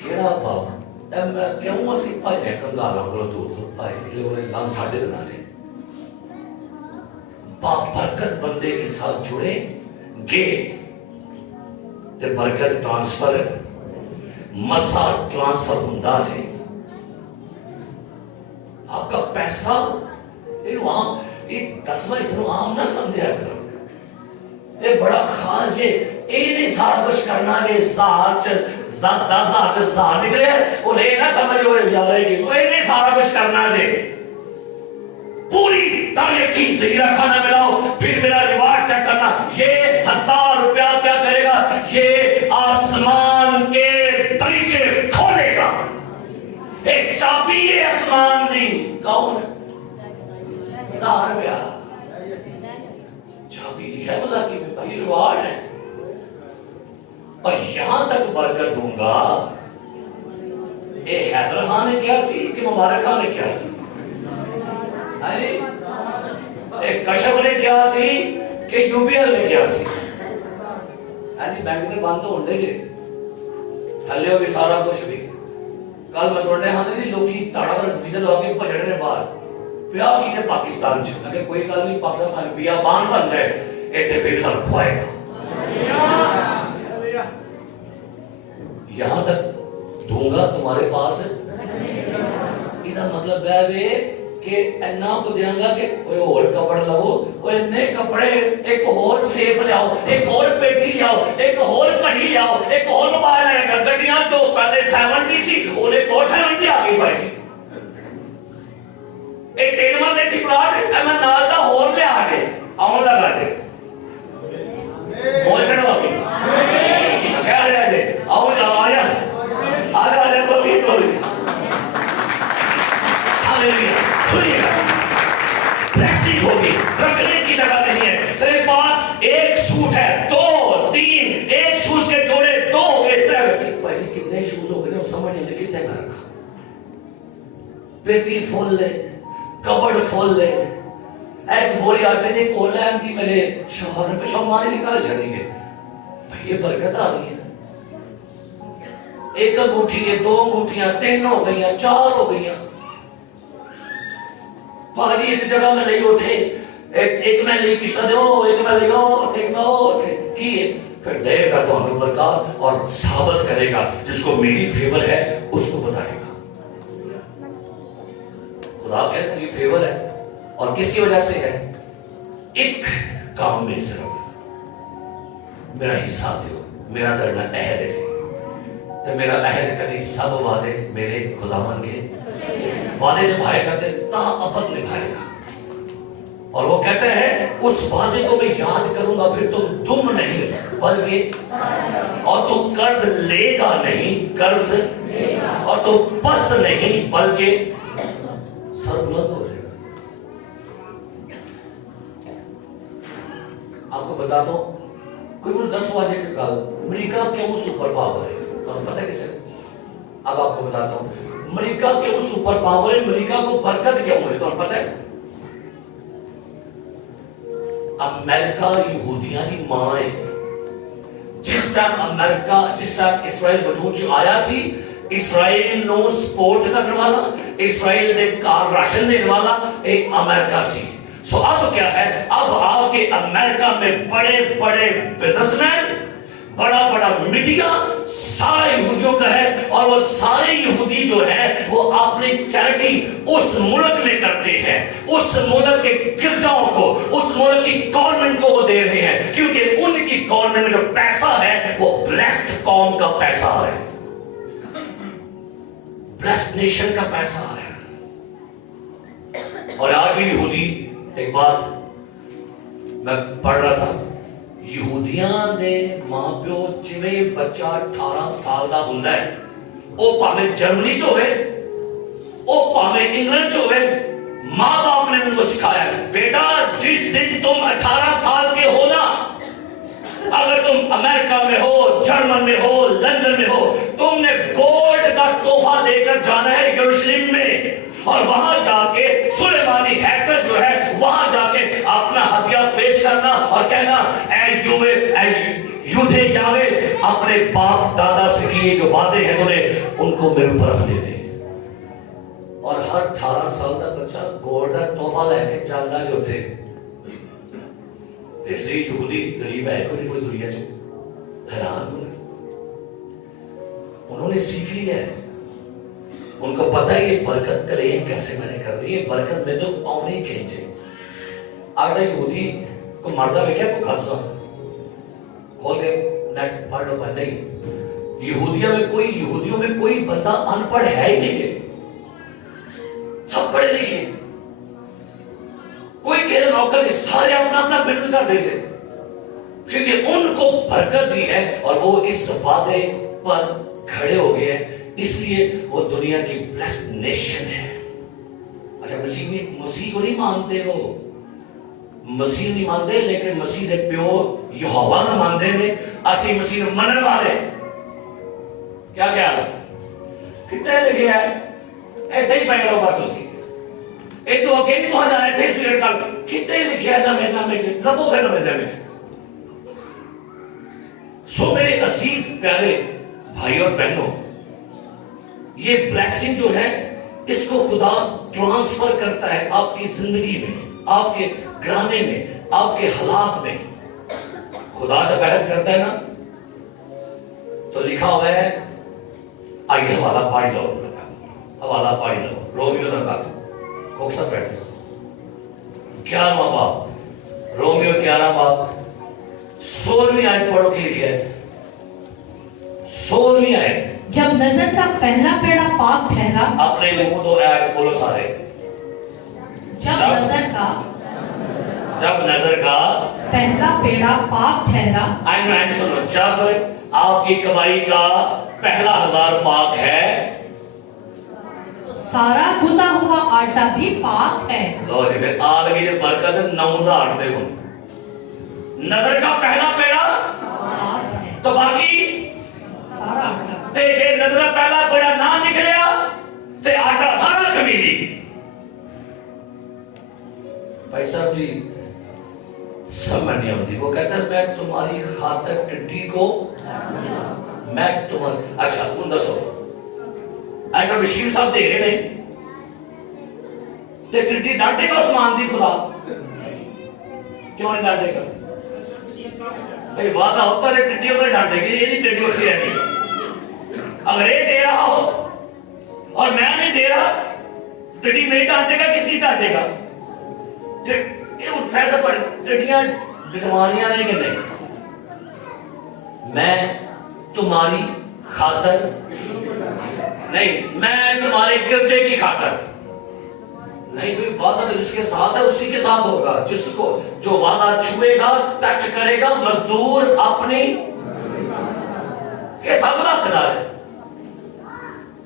کیڑا باپ میں کہوں اسی پائی ہے کنگالا کو دور دور پائی لے انہیں نام ساڑھے دنا جائے، باپ برکت بندے کے ساتھ جڑے گے تے برکت ٹرانسفر مسا ٹرانسفر ہوندہ جائے۔ آپ کا پیسہ وہاں ایک 10واں اس کو عام نہ سمجھا کرو، یہ بڑا خاص ہے، یہ نہیں سارا کچھ کرنا ہے، 10,000 10,000 نکلے انہیں نہ سمجھ وہ یارے کی انہیں سارا کچھ کرنا ہے پوری تاریخی زہیرہ کھانا ملاؤ پھر میرا ریوارڈ چیک کرنا یہ 1000 روپیہ کیا کرے گا یہ آسمان کے دریچے کھولے گا ایک چابی ہے آسمان دی کون 1000 روپیہ چابی دی ہے اللہ کی بھائی ریوارڈ ہے اور یہاں تک برکت دوں گا اے حیدر خان نے کیا سی کہ مبارک خان نے کیا سی ایک کشف نے کیا سی کہ یو پی ایل نے کیا سی بینک کے بند تو ہونے جی تھلے ہو بھی سارا کچھ بھی کل میں سننے ہاں نہیں لوگی تاڑا کر ویزا لگا کے بجڑنے باہر پیا کی ہے پاکستان سے اگر کوئی گل نہیں پاکستان پیا بان بن جائے ایتھے پھر سب کھوائے گا یہاں تک دوں گا تمہارے پاس یہ مطلب ہے کہ اینا کو دیاں گا کہ کوئی اور کپڑ لگو کوئی نئے کپڑے ایک اور سیف لے آؤ ایک اور پیٹھی لے آؤ ایک اور کڑی لے آؤ ایک اور موبائل لے گا گڈیاں تو پہلے 70 سی اور ایک اور 70 آگے پائی سی ایک تینما دے سی پلاٹ اے میں نال دا اور لے آجے آؤں لگا جے موچڑ واقعی کیا رہے جے آؤں جا آیا آجا آجا تو بھی تو بھی سنیے گا پلیسٹک ہوگی رکھنے کی جگہ نہیں ہے تیرے پاس ایک سوٹ ہے 2 3 ایک شوز کے جوڑے 2 ہو گئے 3 بھائی جی کتنے شوز ہو گئے سمجھ نہیں لے کتنے میں رکھا پیٹی فول لے کبڑ فول لے ایک بوری آٹے دے کولین کی میرے شوہر پہ شومانی نکال چھڑی گئے بھائی یہ برکت آ گئی ہے ایک انگوٹھی ہے 2 انگوٹھیاں 3 ہو گئیاں 4 ہو گئیاں پاجی ایک جگہ میں لئی اٹھے ایک میں لئی کشتہ دے ایک میں لئی ایک میں اٹھے کیے پھر دے گا تو انہوں برکات اور ثابت کرے گا جس کو میری فیور ہے اس کو بتائے گا خدا کہتا ہے یہ فیور ہے اور کس کی وجہ سے ہے ایک کام میں صرف میرا حصہ دیو میرا درنا عہد ہے تو میرا عہد کدی سب وعدے میرے خداوند کے وعدے نبھائے گا تا ابد نبھائے گا اور وہ کہتے ہیں اس وعدے کو میں یاد کروں گا پھر تم دم نہیں بلکہ اور تم قرض لے گا نہیں قرض اور تم پست نہیں بلکہ سر بلند ہو جائے گا آپ کو بتا دو کوئی مجھے 10 بجے کے کال امریکہ کیوں سپر پاور ہے تو پتہ ہے کسے اب آپ کو بتاتا ہوں امریکہ کیوں سپر پاور ہے امریکہ کو برکت کیوں ہے تو پتہ ہے امریکہ یہودیاں کی ماں ہے جس طرح امریکہ جس طرح اسرائیل وجود چ آیا سی اسرائیل نو سپورٹ کرنے والا اسرائیل دے کار راشن دینے والا ایک امریکہ سی سو اب کیا ہے اب آپ کے امریکہ میں بڑے بڑے بزنس مین بڑا بڑا میڈیا سارے یہودیوں کا ہے اور وہ سارے یہودی جو ہے وہ اپنی چیریٹی اس ملک میں کرتے ہیں اس ملک کے گرجاؤں کو اس ملک کی گورنمنٹ کو وہ دے رہے ہیں کیونکہ ان کی گورنمنٹ میں جو پیسہ ہے وہ بلیسڈ قوم کا پیسہ ہے بلیسڈ نیشن کا پیسہ ہے اور آج بھی یہودی ایک بات میں پڑھ رہا تھا یہودیاں دے ماں پیو جویں بچہ 18 سال دا ہوندا ہے او پاویں جرمنی چ ہوے او پاویں انگلینڈ چ ہوے ماں باپ نے ان کو سکھایا بیٹا جس دن تم 18 سال کے ہو نا اگر تم امریکہ میں ہو جرمن میں ہو لندن میں ہو تم نے گولڈ کا تحفہ لے کر جانا ہے یروشلم میں اور وہاں جا کے سلیمانی ہیکل جو ہے وہاں جا کے اپنا ہدیہ پیش کرنا اور کہنا اے یوتھے یاوے اپنے باپ دادا سے کیے جو وعدے ہیں انہیں ان کو میرے اوپر رکھنے دے اور ہر 18 سال کا بچہ گولڈ کا تحفہ لے کے جانا جو تھے اس لیے یہودی غریب ہے کوئی دنیا جو حیران ہوئے انہوں نے سیکھ لیا ہے ان کو پتہ ہے یہ برکت کلیم کیسے میں نے کر دی یہ برکت میں تو پاؤں نہیں کھینچے آگے یہودی کو مردہ میں کیا کو قبضہ کھول کے نیٹ پڑھ لو نہیں یہودیوں میں کوئی بندہ ان پڑھ ہے ہی نہیں تھے، سب پڑھے لکھے، کوئی تیرے نوکر نہیں، سارے اپنا اپنا بزنس کرتے تھے، کیونکہ ان کو برکت دی ہے اور وہ اس وعدے پر کھڑے ہو گئے ہیں، اس لیے وہ دنیا کی بلیسڈ نیشن ہے۔ اچھا مسیح کو نہیں مانتے، وہ مسیح نہیں مانتے، لیکن مسیح دے پیو یہوہ نہ مانتے ہیں، اسی مسیح نہ منن والے کیا خیال ہے؟ کتنے لگے ہے ایتھے ہی پہنگا ہوگا تسی ایک تو اگے نہیں پہنچ جانا، ایتھے ہی سیرٹ کر کتنے لکھے ہے نامے سے لبو پھر نامے سے۔ سو میرے عزیز پیارے بھائی اور بہنوں، یہ بلیسنگ جو ہے اس کو خدا ٹرانسفر کرتا ہے آپ کی زندگی میں، آپ کے گھرانے میں، آپ کے حالات میں۔ خدا جب عہد کرتا ہے نا تو لکھا ہوا ہے، آئیے حوالہ پاڑی لو، حوالہ پاڑی لو، رومیو نہ کھاتے کوک سب بیٹھتے 11واں باب، رومیو 11 باب 16ویں آیت پڑھو کی لکھے ہے، 16ویں آیت۔ جب نظر کا پہلا پیڑا پاک ٹھہرا، اپنے منہ دو آیت بولو سارے، جب نظر کا پہلا پیڑا پاک ٹھہرا، آئین سنو، جب آپ کی کمائی کا پہلا 1000 پاک ہے، سارا گنا ہوا آٹا بھی پاک ہے۔ لو جی پھر آلگی جو برکت 9000 دے ہوں، نظر کا پہلا پیڑا پاک ہے تو باقی سارا آٹا، تے جے نظر کا پہلا پیڑا نہ نکلیا تے آٹا سارا کمیلی۔ بھائی صاحب جی سمجھ نہیں آتی، وہ کہتا ہے میں تمہاری خاطر ٹڈی کو میں تمہاری، اچھا ان دسو اگر بشیر صاحب دے رہے نہیں تے ٹڈی ڈانٹے گا عثمان دی خدا؟ کیوں نہیں ڈانٹے گا؟ بھئی وعدہ ہوتا ہے ٹڈی ہوتا ہے ڈانٹے گی، یہ نہیں ٹڈی ہوتی رہتی۔ اگر یہ دے رہا ہو اور میں نہیں دے رہا، ٹڈی نہیں ڈانٹے گا، کس کی ڈانٹے گا؟ یہ فیصلہ پڑھ ٹڈیاں بٹوانیاں نہیں کہ نہیں، میں تمہاری خاطر نہیں، میں تمہارے گرجے کی خاطر نہیں، کوئی وعدہ جس کے ساتھ ہے اسی کے ساتھ ہوگا، جس کو جو وعدہ چھوئے گا ٹچ کرے گا مزدور اپنی کے ساتھ حقدار ہے،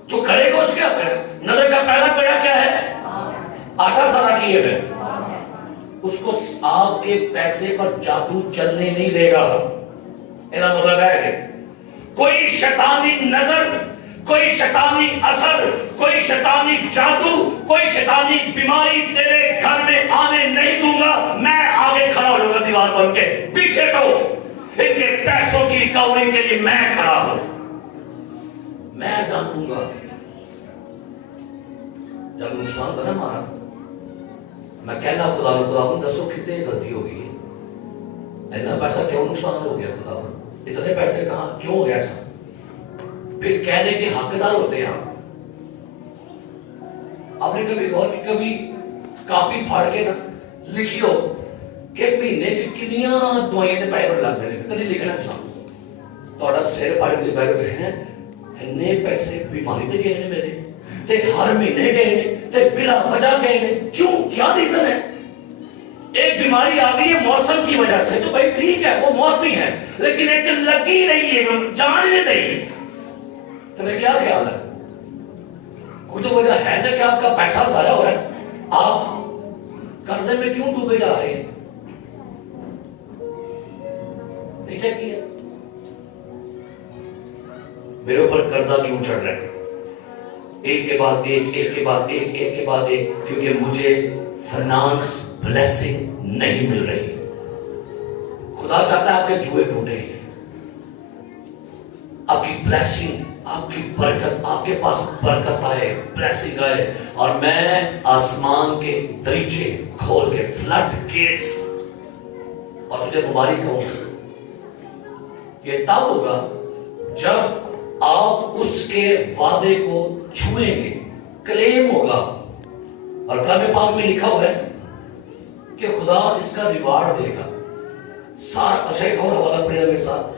جو کرے گا اس کے حق ہے۔ نظر کا پہلا پیڑا کیا ہے؟ آٹا سارا کیے ہوئے، اس کو آپ کے پیسے پر جادو چلنے نہیں دے گا۔ ایسا مطلب ہے کہ کوئی شیطانی نظر، کوئی شیطانی اثر، کوئی شیطانی جادو، کوئی شیطانی بیماری تیرے گھر میں آنے نہیں دوں گا۔ میں آگے کھڑا ہو جاؤں گا دیوار بن کے، پیچھے تو ان کے پیسوں کی ریکوری کے لیے میں کھڑا ہوں، میں ڈانٹوں گا۔ جب نقصان تھا نا ہمارا، میں کہنا خدا کو دسو کتنے غلطی ہوگی، اتنا پیسہ کیوں نقصان ہو گیا، خدا اتنے پیسے کہاں کیوں ہو گیا ایسا؟ پھر کہنے کے حقدار ہوتے ہیں آپ نے کبھی غور کی، کبھی کاپی پھاڑ کے نا لکھی ہو کہ مہینے چ کنیاں دوائیاں دے پیسے لگتے ہیں، کدی لکھنا چاہوں تھوڑا سر پھاڑ کے پیسے ہیں اتنے پیسے بیماری تے گئے نے میرے تے ہر مہینے گئے نے تے بلا وجہ گئے نے، کیوں کیا ریزن ہے؟ ایک بیماری آ گئی ہے موسم کی وجہ سے، تو بھائی ٹھیک ہے وہ موسمی ہے، لیکن ایک لگی رہی ہے جان نہیں رہی، تمہیں کیا خیال ہے؟ کوئی تو وجہ ہے نا کہ آپ کا پیسہ ضائع ہو رہا ہے، آپ قرضے میں کیوں ڈوبے جا رہے ہیں؟ نہیں چیک کیا میرے اوپر قرضہ کیوں چڑھ رہا ہے؟ ایک کے بعد ایک، ایک کے بعد ایک، ایک کے بعد ایک، کیونکہ مجھے فائنانس بلیسنگ نہیں مل رہی۔ خدا چاہتا ہے آپ کے جوئے ٹوٹے، آپ کی بلیسنگ، آپ کی برکت، آپ کے پاس برکت آئے، بلیسنگ آئے، اور میں آسمان کے دریچے کھول کے فلڈ گیٹس اور تجھے مبارک کہوں گا۔ یہ تب ہوگا جب آپ اس کے وعدے کو چھوئیں گے، کلیم ہوگا، اور کلام پاک میں لکھا ہوا ہے کہ خدا اس کا ریوارڈ دے گا سارا۔ اچھا ایک اور حوالہ پڑھیں میرے ساتھ،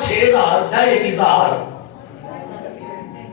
6000 1000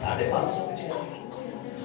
550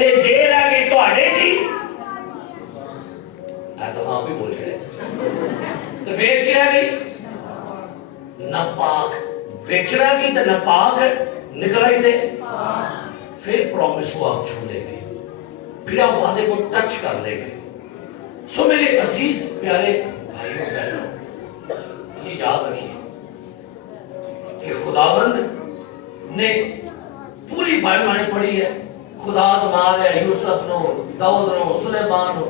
تے جے رہ گئی تواڈے سی تو ہاں بھی بول چھڑے تو پھر کی رہ گئی ناپاک وچ رہ گئی تے ناپاک نکل آئی تے پھر پرومس کو آپ چھو لے گئے پھر آپ وعدے کو ٹچ کر لے گئے سو میرے عزیز پیارے بھائیوں بہنوں یہ یاد رکھیے کہ خداوند نے پوری بائبل میں پڑھی ہے خدا سنا رہا ہے یوسف نو داؤد نو سلیمان نو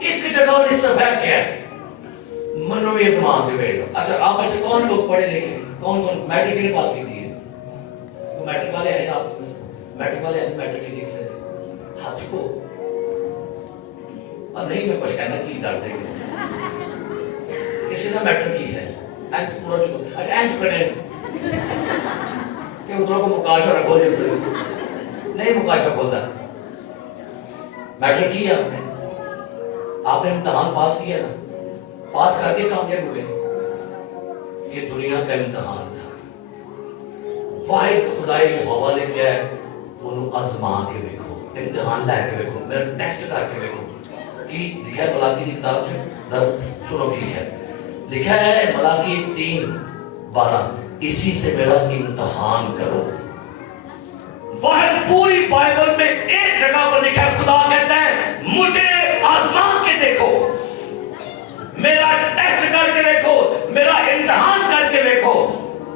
ایک جگہ اور صرف ہے کیا ہے منو یہ زمان کے بیٹھ اچھا آپ ایسے کون لوگ پڑھے لکھے کون میٹرک کے پاس کی دی ہے میٹرک والے ہیں آپ میٹرک والے ہیں میٹرک کی سے ہاتھ کو اور نہیں میں کچھ کہنا کی ڈر دے گا کسی نے میٹرک کی ہے اینچ پورا چھو اچھا اینچ کرنے کہ ادھروں کو مکاشا رکھو جب نہیں مکاشا کھولتا میٹرک کی ہے آپ نے امتحان پاس کیا نا پاس کر کے کامیاب ہوئے یہ دنیا کا امتحان تھا واحد خدائی یہوہ نے کیا ہے انہوں آزما کے دیکھو امتحان لے کے دیکھو میرا ٹیسٹ کر کے دیکھو کہ لکھا ہے ملاکی کی کتاب سے سنو کی لکھا ہے ملاکی 3:12 اسی سے میرا امتحان کرو واحد پوری بائبل میں ایک جگہ پر لکھا ہے خدا کہتا ہے مجھے آزما کے دیکھو میرا ٹیسٹ کر کے دیکھو میرا امتحان کر کے دیکھو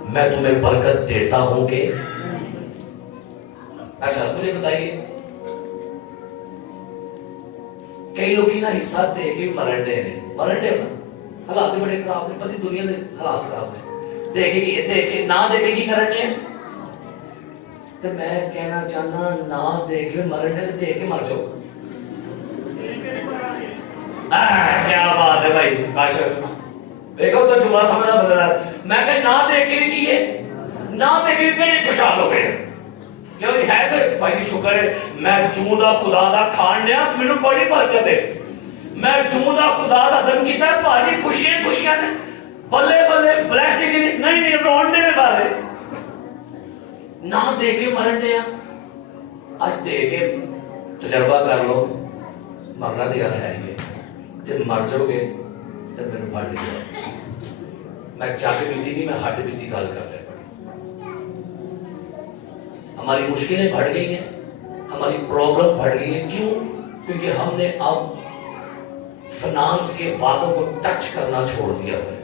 میں تمہیں برکت دیتا ہوں کہ اچھا مجھے بتائیے کئی لوگ نا حصہ دے کے مرنڈے نا حالات بڑے خراب نے پتی دنیا کے حالات خراب ہیں دیکھے گی نہ دیکھے گی کرنے تو میں کہنا چاہنا نہ دیکھے مرنے دیکھ کے مر جاؤ کیا بات ہے بھائی کاشف دیکھو تو جملہ سمجھنا بدل رہا میں کہ نہ دیکھ کے کی ہے نہ دیکھ کے خوشحال ہو گئے کیونکہ ہے کہ بھائی شکر ہے میں جوں خدا دا کھان لیا مینوں بڑی برکت ہے میں جوں خدا دا دم کیتا ہے بھائی خوشیاں نے بلے بلے بلیسنگ نہیں رون نے سارے نہ دے کے مرن دیا آج دے کے تجربہ کر لو مرنا دیا ہے یہ جب مر جاؤ گے تو میرے پڑھ لیا میں چاہے بیتی نہیں میں ہٹ بیتی گال کر رہے پڑھ ہماری مشکلیں بڑھ گئی ہیں ہماری پرابلم بڑھ گئی ہیں کیوں کیونکہ ہم نے اب فنانس کے وعدوں کو ٹچ کرنا چھوڑ دیا ہے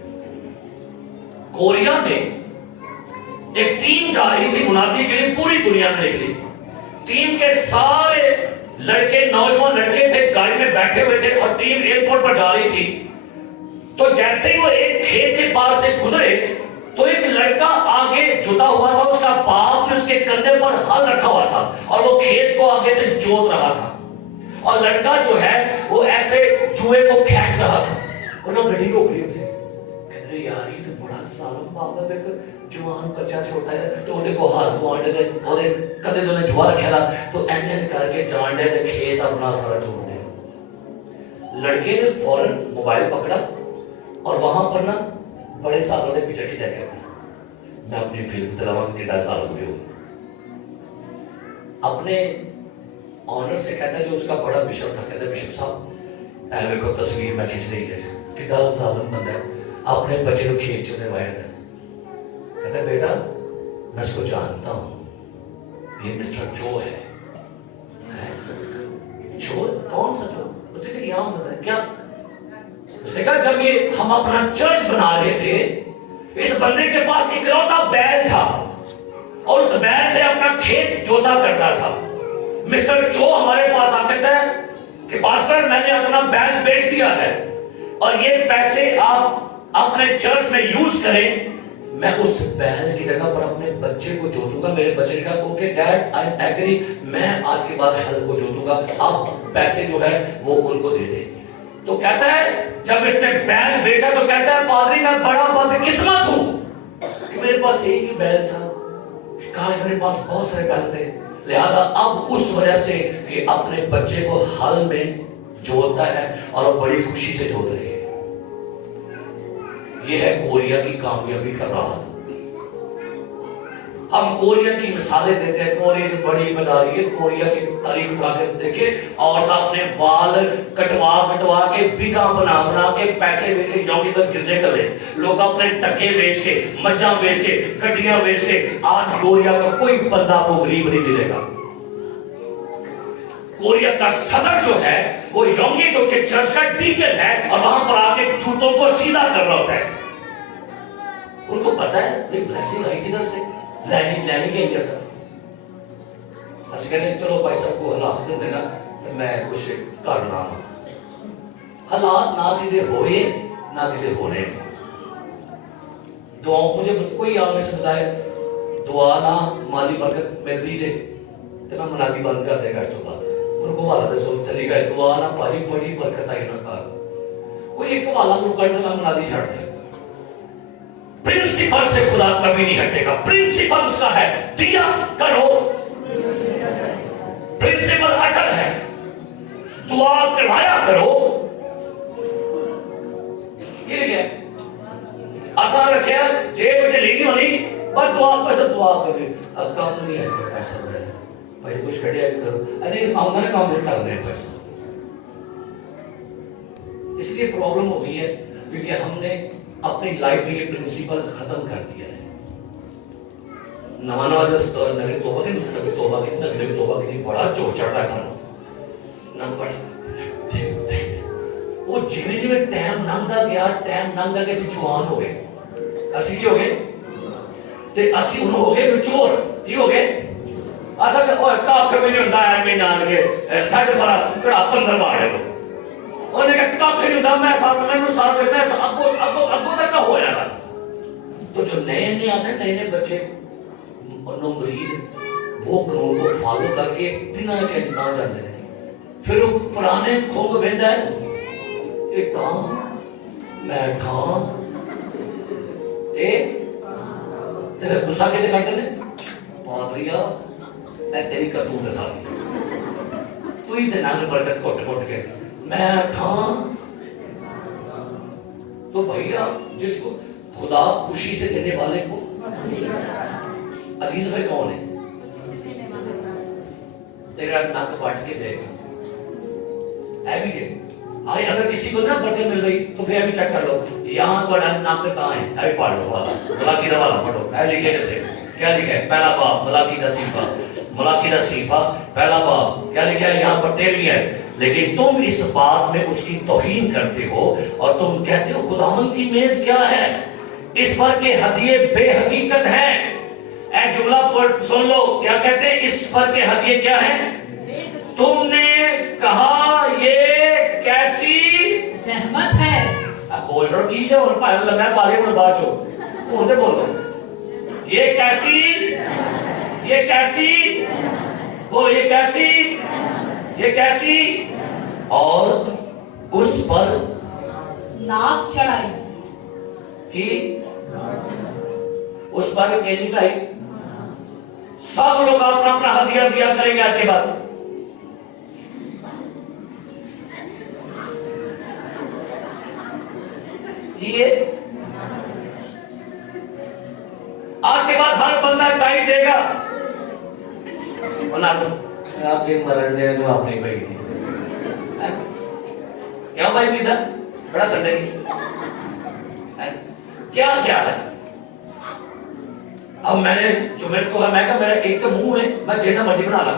کوریا میں ایک ٹیم جا رہی تھی منادی کے لیے پوری دنیا میں نکلی ٹیم کے سارے لڑکے نوجوان لڑکے تھے گاڑی میں بیٹھے ہوئے تھے اور ٹیم ایئرپورٹ پر جا رہی تھی تو جیسے ہی وہ ایک کھیت کے پاس سے گزرے تو ایک لڑکا آگے جھکا ہوا تھا اس کا باپ نے اس کے کندھے پر ہل رکھا ہوا تھا اور وہ کھیت کو آگے سے جوت رہا تھا اور لڑکا جو ہے وہ ایسے جوئے کو کھینچ رہا تھا اور نہ گھڑی روک رہی تھے کہتے ہیں یار یہ تو بڑا ظالم معاملہ دیکھ جوان بچہ چھوٹا ہے تو وہ کو ہاتھ وانڈے دے اور کدے تو نے جوا رکھا تھا تو این کر کے جان دے کھیت اپنا سارا چھوڑ دے لڑکے نے فوراً موبائل پکڑا اور وہاں پر نا بڑے سالوں نے پیچھے کھینچا گیا میں اپنی فلم دلاوا کے 10 سال ہوئے ہوں اپنے آنر سے کہتا ہے جو اس کا بڑا بشپ تھا کہتا ہے بشپ صاحب اہمے کو تصویر میں کھینچ نہیں چاہیے کہ ڈال ظالم بندہ ہے اپنے بچے کو کھینچ چنے وایا تھا کہتا ہے بیٹا میں اس کو جانتا ہوں یہ مسٹر جو ہے جو کون سا جو اس نے کہا یہاں بتا ہے کیا اس نے کہا جب یہ ہم اپنا چرچ بنا رہے تھے اس بندے کے پاس اکلوتا بیل تھا اور اس بیل سے اپنا کھیت جوتا کرتا تھا مسٹر جو ہمارے پاس آ کہتا ہے کہ پاسٹر میں نے اپنا بیل بیچ دیا ہے اور یہ پیسے آپ اپنے چرچ میں یوز کریں میں اس بیل کی جگہ پر اپنے بچے کو جوتوں گا میرے بچے کا اوکے ڈیڈ آئی ایگری میں آج کے بعد ہل کو جوتوں گا آپ پیسے جو ہے وہ ان کو دے دیں تو کہتا ہے جب اس نے بیل بیچا تو کہتا ہے پادری میں بڑا بدقسمت ہوں کہ میرے پاس ایک ہی بیل تھا کاش میرے پاس بہت سارے بیل تھے لہذا اب اس وجہ سے یہ اپنے بچے کو ہل میں جوتتا ہے اور وہ بڑی خوشی سے جوت رہی ہے یہ ہے کوریا کی کامیابی کا راز ہم کوریا کی مثالیں دیتے ہیں، کوریا سے بڑی بنا رہی ہے، کوریا کی تاریخ اٹھا کے دیکھیں، عورت اپنے وال کٹوا کے بگا بنا کے پیسے دے کے جاؤں ادھر گرجے کر لے، لوگ اپنے ٹکے بیچ کے، مجھاں بیچ کے، گڈیاں بیچ کے، آج کوریا کا کوئی بندہ کو غریب نہیں ملے گا۔ کوریا کا صدر جو ہے وہ یونگی جو کہ چرچ کا ڈیکن ہے، اور وہاں پر آ کے جوتوں کو سیدھا کر رہا ہوتا ہے۔ ان کو پتا ہے ایک بلیسنگ آئی کدھر سے، لینی کے اندر سے۔ اس کہتے ہیں چلو بھائی صاحب کو حالات سے دینا تو میں کچھ کرنا ہوں۔ حالات نہ سیدھے ہو رہے نہ کسی ہونے میں۔ دعاؤں مجھے کوئی آپ میں سے بتائے دعا نہ مالی برکت ملتی ہے تو میں منادی بند کر دے گا اس تو بعد ان کو والا دے سوچ طریقہ ہے دعا نہ پائی بڑی برکت آئی نہ کار کوئی ایک والا من کرتا میں منادی چھاڑ دے۔ پرنسپل سے خدا کبھی نہیں ہٹے گا، پرنسپل اس کا ہے دیا کرو، پرنسپل اٹل ہے، دعا کروایا کرو۔ یہ لکھے آسان رکھے جیب بیٹے نہیں ہونی بس دعا پیسہ دعا کرے اب کام نہیں ہے پیسہ ہے بھائی کچھ کڑیا بھی کرو ارے آمدن کام بھی کرنے پیسہ۔ اس لیے پرابلم ہو گئی ہے کیونکہ ہم نے اپنی لائف میں یہ پرنسپل ختم کر دیا ہے۔ نوانا جس نبی توبہ کی نبی توبہ کی بڑا چوٹ چڑھتا ہے سانو نہ بڑا وہ جیویں جیویں ٹائم لنگدا گیا کہ اسی جوان ہو گئے، اسی کی ہو گئے تے اسی انہوں ہو گئے مچور کی ہو گئے اصل کہ اوہ کاکھ میں نہیں ہوندا ہے میں نہ کے ساڈے بڑا کڑا 15 باڑے لو انہوں نے کہا کاکھ نہیں ہوندا میں سارا میں اگو تک ہو جاتا۔ تو جو نئے آتے نئے بچے انہوں مرید وہ قانون کو فالو کر کے بنا چینج نہ جاتے ہیں، پھر وہ پرانے کھوگ بہندا ہے ایک کام میں ٹھان اے تیرے غصہ کہتے کرتے ہیں پادریا میں تیری کرتوت ساری تو ہی نان برکت کٹ کے میں ٹھان۔ تو بھیا جس کو خدا خوشی سے دینے والے کو عزیز بھائی کون ہے؟ تیرا ناک پاٹ کے دے گا اے بھی آئے اگر کسی کو نا برکت مل رہی تو پھر ابھی چیک کر لو یہاں تو ناک کہاں ہے ابھی پڑھ لو والا ملاکی دا والا پڑھو اے لکھے جیسے کیا لکھا ہے پہلا باب ملاکی دا صیفہ پہلا باب کیا لکھا ہے یہاں پر 13 ہے لیکن تم اس بات میں اس کی توہین کرتے ہو اور تم کہتے ہو خداوند کی میز کیا ہے اس پر کے ہدیے بے حقیقت ہیں۔ اے جملہ پڑھ سن لو کیا کہتے ہیں اس پر کے ہدیے کیا ہیں؟ تم نے کہا یہ کیسی زحمت ہے۔ اب بول رہا کی جو اور پائل لگا ہے بارے میں بات چھو اردے بولو یہ کیسی بولو یہ کیسی اور اس پر ناک چڑھائی کی اس پر کیجی چڑھائی سب لوگ اپنا اپنا ہدیہ دیا کریں گے آج کے بعد۔ آج کے بعد ہر بندہ ٹائی دے گا آپ کے مرنے جو آپ نہیں پائی تھی کیا بھائی بھی تھا بڑا سنڈے کیا ہے اب میں نے جو میں اس کو کہا میں کہا میرا ایک تو منہ ہے میں جینا مرضی بنا لا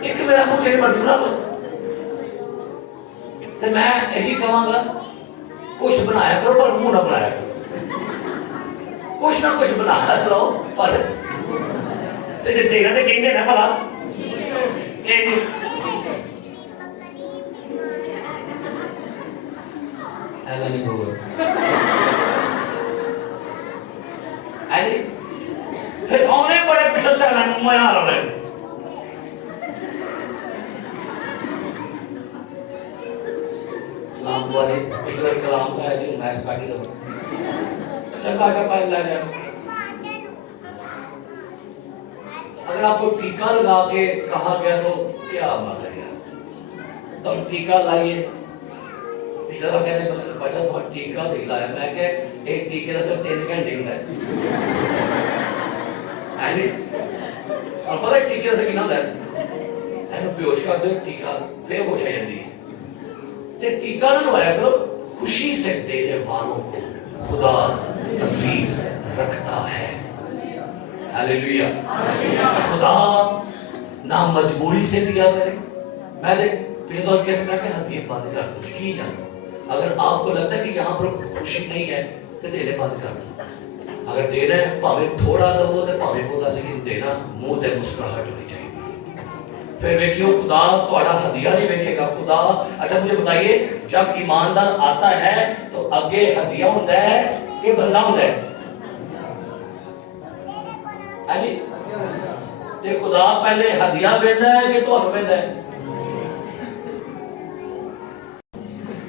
ایک میرا منہ جینا مرضی بنا لو تو میں یہی کہاں گا کچھ بنایا کرو پر منہ نہ بنایا کرو کچھ نہ کچھ بنا کرو پر دیکھنا تو کہیں دینا بھلا ایسا نہیں بولو پھر آنے بڑے پیچھے سے میں آ رہا ہوں کلام والے پچھلے کلام سے ایسے میں کاٹی دوں چل کاٹا پائل لے جائے اگر آپ کو ٹیکا لگا کے کہا گیا تو کیا مطلب ہے تم ٹیکا لائیے پچھلے بار کہنے بچا بہت ٹیکا صحیح لایا میں کہ ایک ٹیکے کا صرف 3 گھنٹے ہوتا ہے اور پتہ ہے ٹیکے سے کتنا ہوتا ہے اینو بیوش کر دو ٹیکا پھر ہوش آ جاتی ہے تے ٹیکا نہ لوایا کرو خوشی سے دینے والوں کو خدا عزیز رکھتا ہے ہاللیلویہ خدا نہ مجبوری سے دیا کرے میں دیکھ پھر تو کیسے میں کہ حقیق بات کر دو یقین ہے اگر آپ کو لگتا ہے کہ یہاں پر خوشی نہیں ہے تو دینے بات کر دو اگر دینا ہے پاوے تھوڑا دو تو پاوے بہت لیکن دینا منہ تے مسکراہٹ ہونی چاہیے پھر دیکھیو خدا تھوڑا ہدیہ نہیں دیکھے گا خدا اچھا مجھے بتائیے جب ایماندار آتا ہے تو آگے ہدیہ ہوتا ہے کہ بندہ ہوتا ہے تے خدا پہلے ہدیہ دینا ہے کہ تمہیں دینا ہے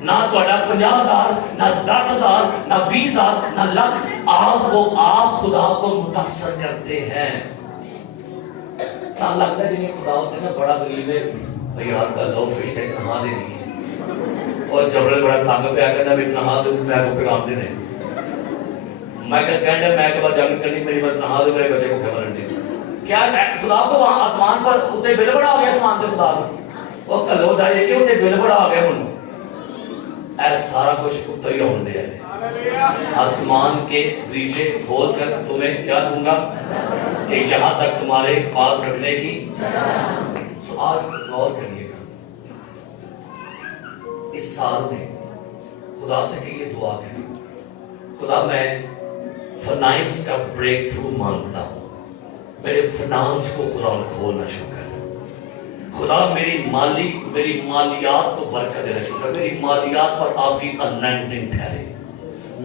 نہ تھوڑا 50,000 نہ 10,000 نہ 20,000 نہ لاکھ آپ خدا کو متاثر کرتے ہیں سال لگتا ہے جنہیں خدا ہوتے ہیں نا بڑا غریب ہے یار کا لو فش ہے کہاں دے دی اور جبرل بڑا تانگ پہ آ کر بھی کہاں دے میں کو پیغام دینے میں کہتا ہے میں کے بعد جنگ کرنی میری بات کہاں دے میرے بچے کو خبر دی کیا خدا کو وہاں آسمان پر اتنے بل بڑا آ گیا آسمان سے خدا کو وہ کلو دائے کہ اتنے بل بڑا آ گیا منو اے سارا کچھ اتر ہی ہونے دیا آسمان کے دریچے کھول کر تمہیں کیا دوں گا کہ یہاں تک تمہارے پاس رکھنے کی سو آج غور کریے گا اس سال میں خدا سے کہ یہ دعا کریں خدا میں فائنانس کا بریک تھرو مانگتا ہوں میرے فائنانس کو خدا نے کھولنا شروع کر خدا میری مالیات کو برکت دینا شروع کر میری مالیات پر آپ کی انائنٹنگ ٹھہرے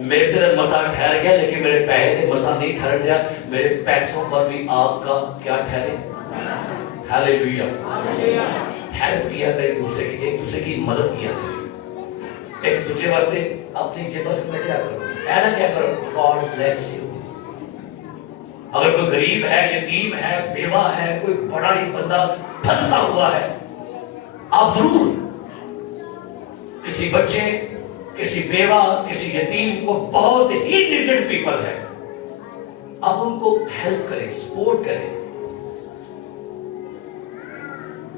میرے طرح مسا ٹھہر گیا لیکن میرے پیسے سے مسا نہیں ٹھہر گیا میرے پیسوں پر بھی آپ کا کیا ٹھہرے ہاللیلویہ ہیلپ کیا کرے ایک دوسرے کی مدد کیا کرے ایک دوسرے واسطے اپنی جیب میں کیا کرو اینا کیا کرو گاڈ بلیس یو اگر کوئی غریب ہے یتیم ہے بیوہ ہے کوئی بڑا ہی بندہ پھنسا ہوا ہے آپ ضرور کسی بچے کسی بیوہ کسی یتیم کو بہت ہی نیڈڈ پیپل ہے آپ ان کو ہیلپ کریں سپورٹ کریں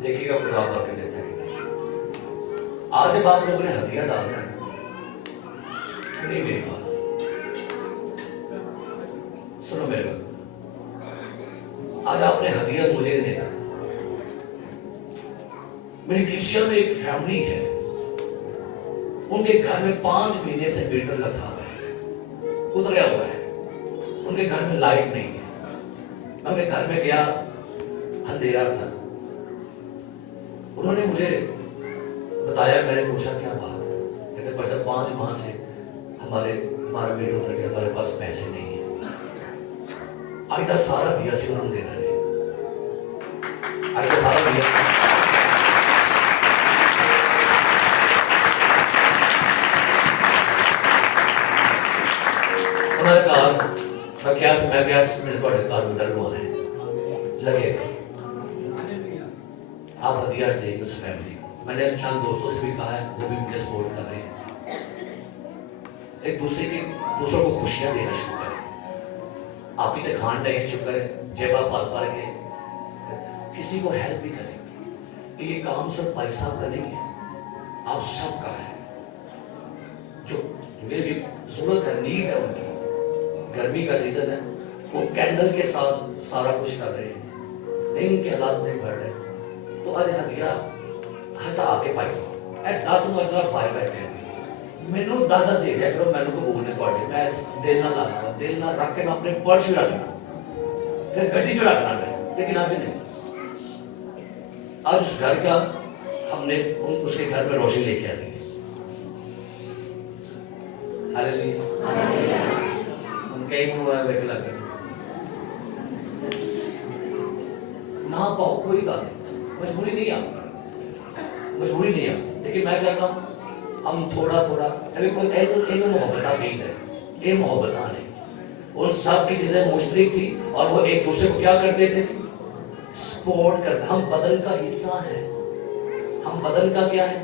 دیکھیے گا خدا برکت دیتا ہے آج جب آپ لوگوں نے ہدیہ ڈالنا ہے سنیے میری بات سنو میری بات آج آپ نے ہدیہ مجھے نہیں دینا میری کرسچن میں ایک فیملی ہے ان کے گھر میں 5 مہینے سے میٹر لگا ہوا ہے اتریا ہوا ہے ان کے گھر میں لائٹ نہیں ہے میں ان کے گھر میں گیا اندھیرا تھا انہوں نے مجھے بتایا میں نے پوچھا کیا بات ہے کہتے ہیں 5 ماہ سے ہمارا میٹر اتر گیا ہمارے پاس پیسے نہیں ہیں آج کا سارا دیا سے انہوں نے دینا ہے آج کا سارا دیا انہوں نے کہا میں کیا میرے پڑھے کارپنٹر کو آنے لگے گا آپ ہدیہ دیں اس فیملی کو میں نے چند دوستوں سے بھی کہا ہے وہ بھی مجھے سپورٹ کر رہے ہیں ایک دوسروں کو خوشیاں دینا شروع کریں آپ ہی تو کھان ڈائیں شکر ہے جب آپ پال پال کے کسی کو ہیلپ بھی کریں کہ یہ کام صرف بھائی صاحب کا نہیں ہے آپ سب کا ہے جو میری ضرورت ہے نیڈ ہے ان کی گرمی کا سیزن ہے وہ کینڈل کے ساتھ سارا کچھ کر رہے ہیں نہیں ان کے حالات نہیں بڑھ رہے تو آج ہدیہ ہٹا آ کے پائی اے 10 نوجوان پائے بیٹھے مینو 10 دے دیا کرو مینو کو بولنے پڑے میں دل نہ لانا دل نہ رکھ کے میں اپنے پرس بھی رکھنا پھر گڈی جو رکھنا ہے لیکن آج نہیں آج اس گھر کا ہم نے اس کے گھر میں روشنی لے کے آ رہی ہے ہاللیلویہ ہم کئی ہوا ہے بیٹھے لگے نہ پاؤ کوئی بات نہیں مجبوری نہیں آپ مجبوری نہیں آپ لیکن میں چاہتا ہوں ہم تھوڑا ابھی کوئی ایک محبتہ نہیں ہے یہ محبتہ نہیں ان سب کی چیزیں مشترک تھی اور وہ ایک دوسرے کو کیا کرتے تھے سپورٹ کرتے ہم بدن کا حصہ ہیں ہم بدن کا کیا ہے